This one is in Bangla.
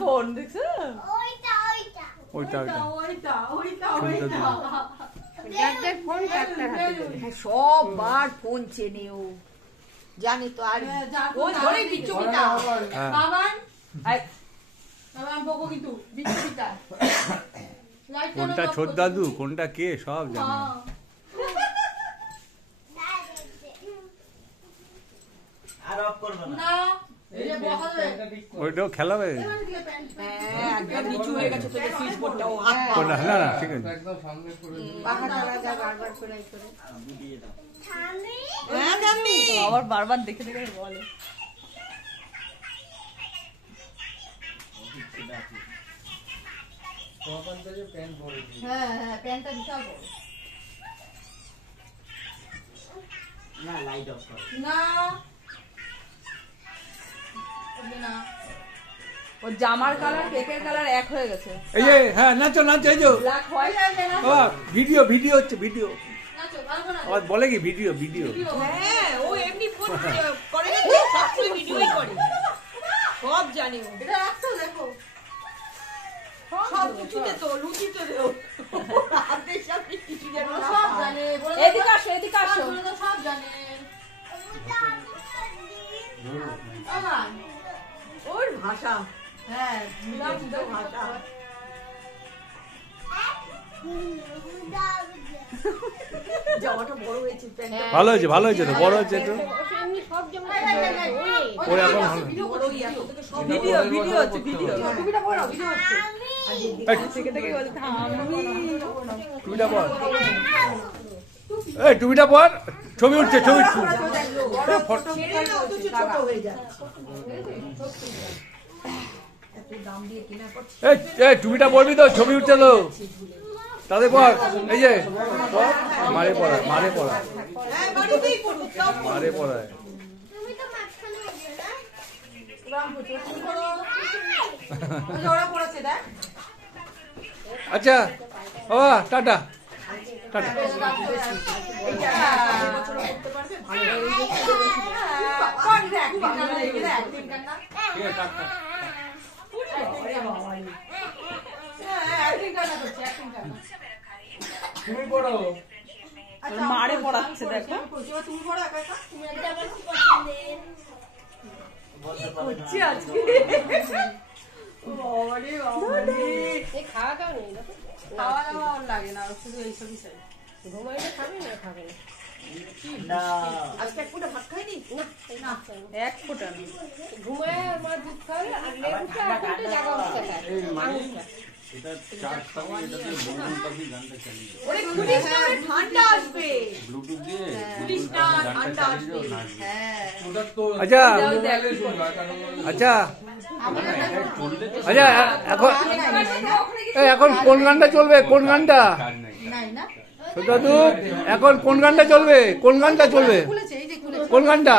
ফোন দেখছো? সববার ফোন চেনে ও, জানি তো। আর কোনটা ছোট দাদু কোনটা কে সব জানে। ওইটাও খেলাবে না না ঠিক আছে। আবার বারবার দেখে দেখে বলে প্যান্টটা বিশাল বড় না, লাইট অফ করো না। ও জামার কালার কেকের কালার এক হয়ে গেছে। এই যে হ্যাঁ নাচো নাচো, এই যে ব্ল্যাক হোয়াইট ভিডিও ভিডিও হচ্ছে ভিডিও। নাচো ভালো না। আর বলে কি ভিডিও ভিডিও। হ্যাঁ ও এমনি ফোন করে না, সবসময় ভিডিওই করে। সব জানে ও। এটা রাখছো দেখো। সব কিছুতে তো লুচিতে দেও। হাতে সব কিছু জানে, সব জানে। এদিকে আসো এদিকে আসো। সব জানে। ওর ভাষা হ্যাঁ ভাষা। জামাটা বড় হয়েছে, ভালো হয়েছে ভালো হয়েছে তো, বড় হয়েছে তো। ওর এখন ভিডিও ভিডিও হচ্ছে ভিডিও। টুপিটা পড়ো, ভিডিও হচ্ছে। থেকে থেকে বলে টুপিটা পর, এই টুপিটা পর, ছবি উঠছে ছবি উঠছে। এই টুপিটা পরবি তো, ছবি উঠছে তো তাদের পর। এই যে মারে পড়ায় মারে পড়ায় মারে পড়ায়। আচ্ছা ও টাটা টাটা। তুমি পড়ো, মারে পড়াচ্ছে দেখো। তুমি পড়ো একা একা। তুমি একটা আমার কি পছন্দের হচ্ছে আজকে। ওরে বাবারে, এই খাওয়া দাও নেই দেখো। খাওয়া দাওয়া লাগে না, শুধু এইসবই চাই। ঘুমাইলে খাবে না খাবে না। আজকে এক ফোঁটা ভাত খাইনি না, না এক ফোঁটা না। ঘুমায় আর মা দুধ খাবে আর লেবুটা আটটা জায়গা হচ্ছে না। এই মানে এটা চার্জ থাকে, এটাতে ব্লুটুথ পাবি, গানটা চালিয়ে দাও। ওরে খুলিস না, ঠান্ডা আসবে। ব্লুটুথ দিয়ে খুলিস না, ঠান্ডা আসবে। হ্যাঁ ওটা তো আচ্ছা আচ্ছা আচ্ছা। এখন এখন কোন গানটা চলবে, কোন গানটা দাদু এখন কোন গানটা চলবে, কোন গানটা চলবে, কোন গানটা?